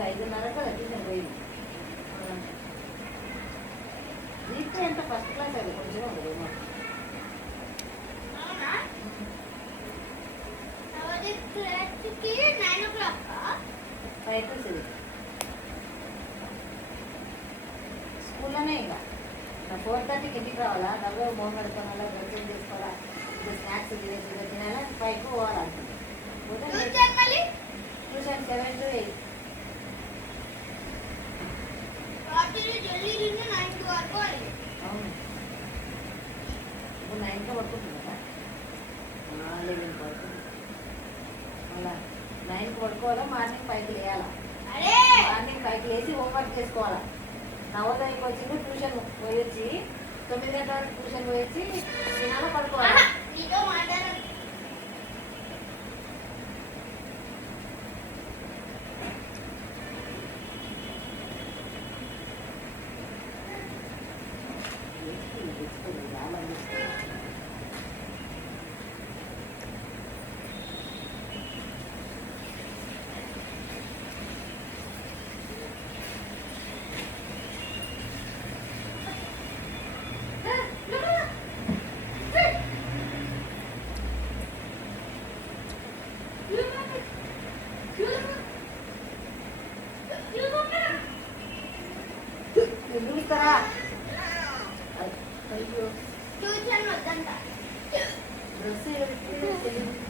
5:30 కదా ట్యూషన్ పోయింది. దీప్తి అంటే ఫస్ట్ క్లాస్ అది కొంచెం ఉంటుంది మాకు. స్కూల్లోనే ఇంకా 4:30కి ఇంటికి రావాలా, డబ్బు మోహన్ పెట్టుకోవాలా, డ్రెస్సింగ్ చేసుకోవాలా, ఇంకా స్నాక్స్ తినాలా, 5కి పోవాలంటుంది. Tuition 7 to 8. అవును, ఇప్పుడు 9కి పడుకుంటుంది కదా, 11కి పడుతుంది. మళ్ళా 9కి పడుకోవాలా, మార్నింగ్ 5కి లేయాలా. మార్నింగ్ 5కి లేచి హోంవర్క్ చేసుకోవాలా. నవోదయకి వచ్చింది ట్యూషన్ పోయొచ్చి 9 గంటల వరకు ట్యూషన్ పోయొచ్చి తినాలా, పడుకోవాలా. ఎందుకురా అయ్యో డ్రెస్